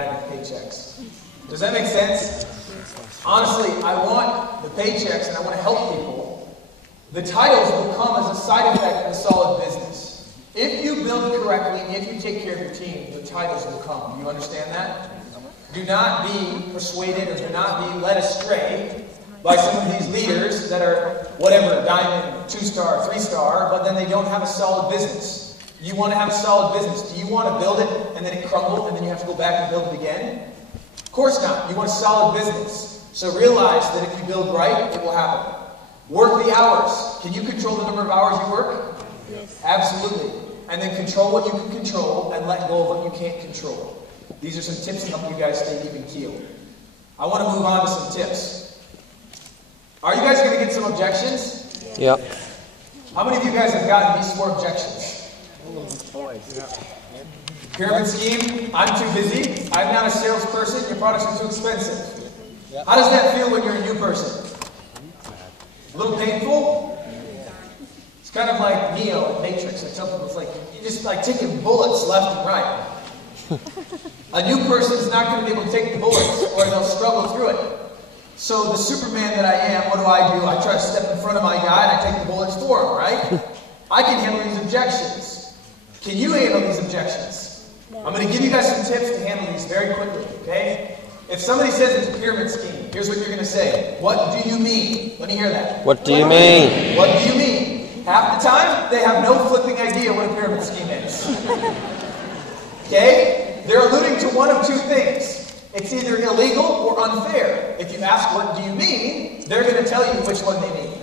paychecks. Does that make sense? Honestly, I want the paychecks and I want to help people. The titles will come as a side effect of a solid business. If you build correctly, if you take care of your team, the titles will come. Do you understand that? Do not be persuaded or do not be led astray by some of these leaders that are whatever, diamond, 2-star, 3-star, but then they don't have a solid business. You want to have a solid business. Do you want to build it and then it crumble and then you have to go back and build it again? Of course not. You want a solid business. So realize that if you build right, it will happen. Work the hours. Can you control the number of hours you work? Yes. Absolutely. And then control what you can control and let go of what you can't control. These are some tips to help you guys stay even keeled. I want to move on to some tips. Are you guys going to get some objections? Yep. How many of you guys have gotten these 4 objections? Pyramid scheme, I'm too busy, I'm not a salesperson, your products are too expensive. How does that feel when you're a new person? A little painful? It's kind of like Neo in Matrix. I tell people it's like, you're just like taking bullets left and right. A new person's not going to be able to take the bullets or they'll struggle through it. So the Superman that I am, what do? I try to step in front of my guy and I take the bullets for him, right? I can handle these objections. Can you handle these objections? No. I'm going to give you guys some tips to handle these very quickly, okay? If somebody says it's a pyramid scheme, here's what you're going to say. What do you mean? Let me hear that. What do you mean? What do you mean? Half the time, they have no flipping idea what a pyramid scheme is. Okay? They're alluding to one of 2 things. It's either illegal or unfair. If you ask what do you mean, they're going to tell you which one they mean.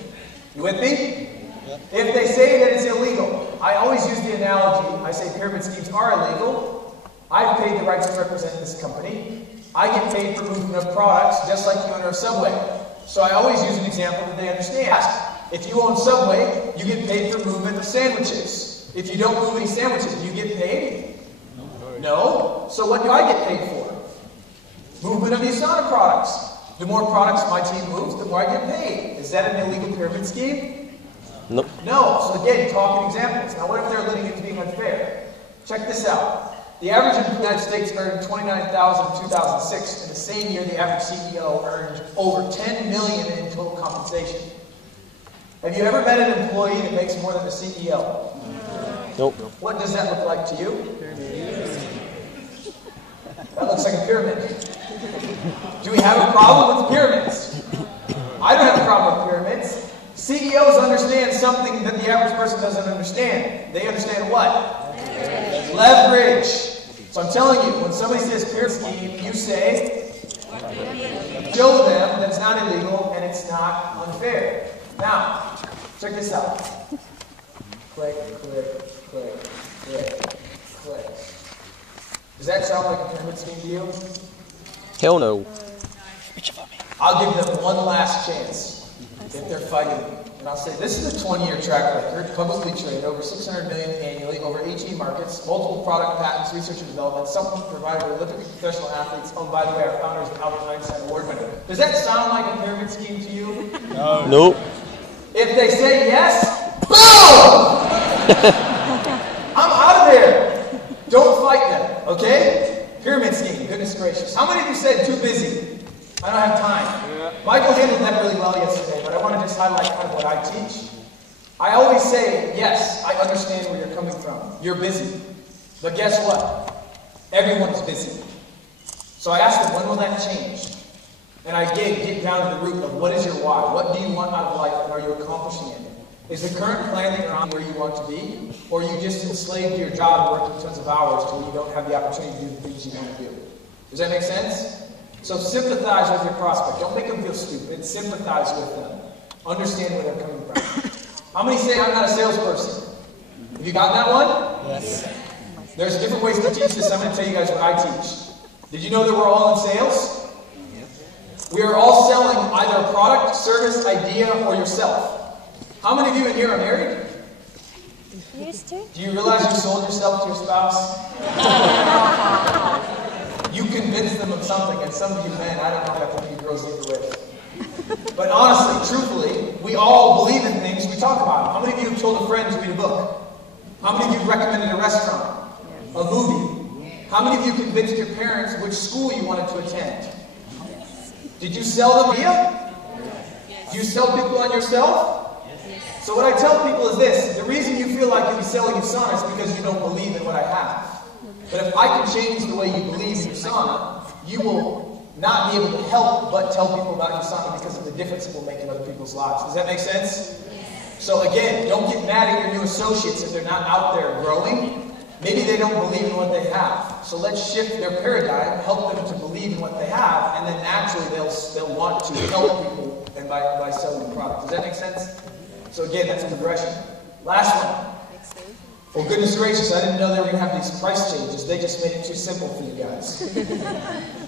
You with me? If they say that it's illegal, I always use the analogy, I say pyramid schemes are illegal. I've paid the rights to represent this company. I get paid for movement of products, just like the owner of Subway. So I always use an example that they understand. If you own Subway, you get paid for movement of sandwiches. If you don't move any sandwiches, do you get paid? No. So what do I get paid for? Movement of Asana products. The more products my team moves, the more I get paid. Is that an illegal pyramid scheme? Nope. No. So again, talking examples. Now what if they're alluding it to being unfair? Check this out. The average in the United States earned $29,000 in 2006. In the same year, the average CEO earned over $10 million in total compensation. Have you ever met an employee that makes more than the CEO? Nope. What does that look like to you? That looks like a pyramid. Do we have a problem with pyramids? I don't have a problem with pyramids. CEOs understand something that the average person doesn't understand. They understand what? Leverage. So I'm telling you, when somebody says pyramid scheme, you say, show them that it's not illegal and it's not unfair. Now, check this out. Click, click, click, click, click. Does that sound like a pyramid scheme to you? Hell no. I'll give them one last chance if they're fighting me. And I'll say, this is a 20-year track record, publicly traded, over $600 million annually, over 18 markets, multiple product patents, research and development, supplement provided to Olympic professional athletes, owned by the way, our founders, Albert Einstein Award winner. Does that sound like a pyramid scheme to you? No. Nope. If they say yes, boom! I'm out of there. Don't fight them, okay? Pyramid scheme, goodness gracious. How many of you said too busy? I don't have time. Yeah. Michael handled that really well yesterday, but I want to just highlight kind of what I teach. I always say, yes, I understand where you're coming from. You're busy. But guess what? Everyone's busy. So I asked them, when will that change? And I get down to the root of what is your why? What do you want out of life and are you accomplishing it? Is the current plan that you're on where you want to be? Or are you just enslaved to your job working tons of hours till you don't have the opportunity to do the things you want to do? Does that make sense? So sympathize with your prospect. Don't make them feel stupid. Sympathize with them. Understand where they're coming from. How many say I'm not a salesperson? Have you got that one? Yes. There's different ways to teach this. I'm going to tell you guys what I teach. Did you know that we're all in sales? We are all selling either a product, service, idea, or yourself. How many of you in here are married? Used to. Do you realize you sold yourself to your spouse? You convinced them of something, and some of you men, I don't know if you girls either way. But honestly, truthfully, we all believe in things we talk about. How many of you have told a friend to read a book? How many of you have recommended a restaurant? A movie? How many of you convinced your parents which school you wanted to attend? Did you sell them idea? Do you sell people on yourself? So what I tell people is this: the reason you feel like you'll be selling USANA is because you don't believe in what I have. But if I can change the way you believe in USANA, you will not be able to help but tell people about USANA because of the difference it will make in other people's lives. Does that make sense? So again, don't get mad at your new associates if they're not out there growing. Maybe they don't believe in what they have. So let's shift their paradigm, help them to believe in what they have, and then naturally they'll want to help people and by selling the product. Does that make sense? So again, that's a progression. Last one. Well, goodness gracious, I didn't know they were going to have these price changes. They just made it too simple for you guys.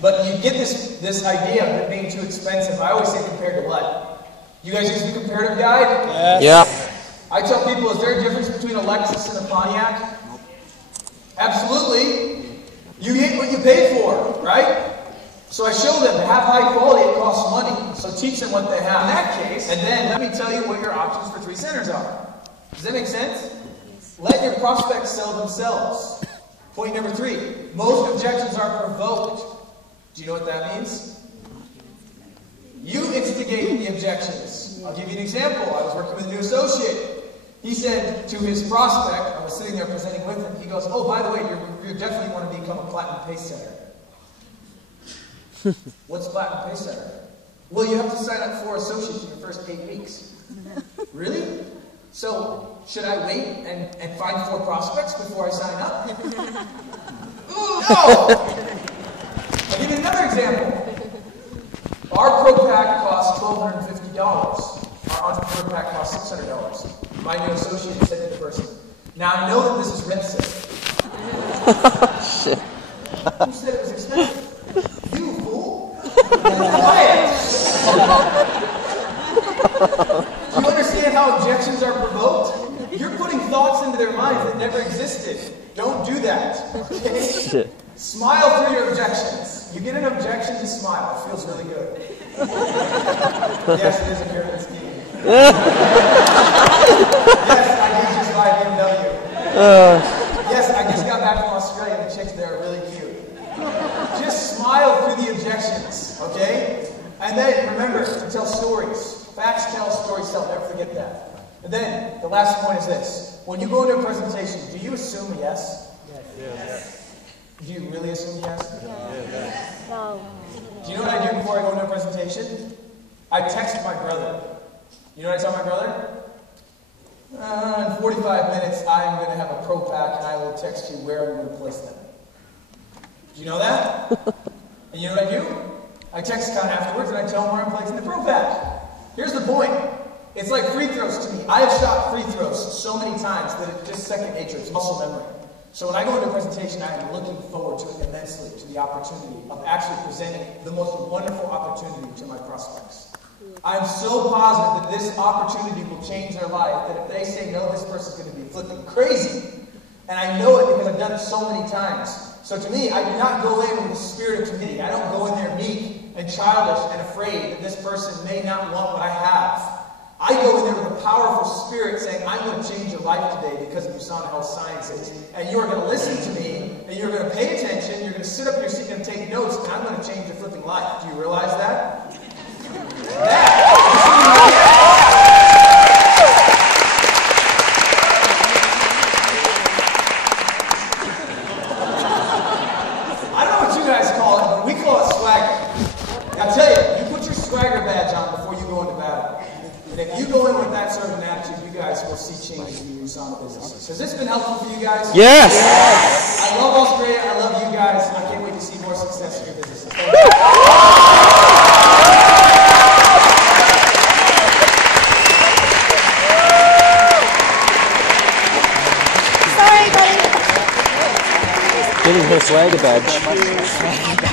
But you get this idea of it being too expensive. I always say compared to what? You guys use the comparative guide? Yes. Yeah. I tell people, is there a difference between a Lexus and a Pontiac? Absolutely. You get what you pay for, right? So I show them to have high quality, it costs money. So teach them what they have in that case, and then let me tell you what your options for 3 centers are. Does that make sense? Let your prospects sell themselves. Point number 3. Most objections are provoked. Do you know what that means? You instigate the objections. I'll give you an example. I was working with a new associate. He said to his prospect, I was sitting there presenting with him, he goes, oh, by the way, you definitely want to become a Platinum Pay Center. What's Platinum Pay Center? Well, you have to sign up for associates in your first 8 weeks. Really? So, should I wait and find 4 prospects before I sign up? Ooh, no! I'll give you another example. Our Pro Pack costs $1,250. Our Entrepreneur Pack costs $600. My new associate said to the person, now I know that this is expensive. Shit. Who said it was expensive? You fool! Quiet! Do you understand how objections are provoked? You're putting thoughts into their minds that never existed. Don't do that. Okay? Shit. Smile through your objections. You get an objection, just smile. It feels really good. Yes, it is a pyramid scheme. Yes, I did just buy a BMW. Yes, I just got back from Australia. The chicks there are really cute. Just smile through the objections, okay? And then remember to tell stories. Facts tell, stories tell. Never forget that. And then the last point is this: when you go into a presentation, do you assume a yes? Yes. Do you really assume yes? Yes. No. Do you know what I do before I go into a presentation? I text my brother. You know what I tell my brother? In 45 minutes, I'm going to have a Pro Pack, and I will text you where I'm going to place them. Do you know that? And you know what I do? I text Con afterwards, and I tell him where I'm placing the Pro Pack. Here's the point. It's like free throws to me. I have shot free throws so many times that it's just second nature. It's muscle memory. So when I go into a presentation, I am looking forward to it immensely, to the opportunity of actually presenting the most wonderful opportunity to my prospects. I'm so positive that this opportunity will change their life, that if they say no, this person's going to be flipping crazy. And I know it because I've done it so many times. So to me, I do not go in with a spirit of timidity. I don't go in there meek and childish and afraid that this person may not want what I have. I go in there with a powerful spirit saying, I'm going to change your life today because of USANA Health Sciences. And you are going to listen to me, and you're going to pay attention, you're going to sit up in your seat and take notes, and I'm going to change your flipping life. Do you realize that? I don't know what you guys call it, but we call it swagger. Now, I tell you, you put your swagger badge on before you go into battle. And if you go in with that sort of an attitude, you guys will see changes in your USANA businesses. Has this been helpful for you guys? Yes! Yes! I love Australia. I love you guys. I can't wait to see more success in your businesses. Thank you. Sorry, buddy. Getting her swagger badge.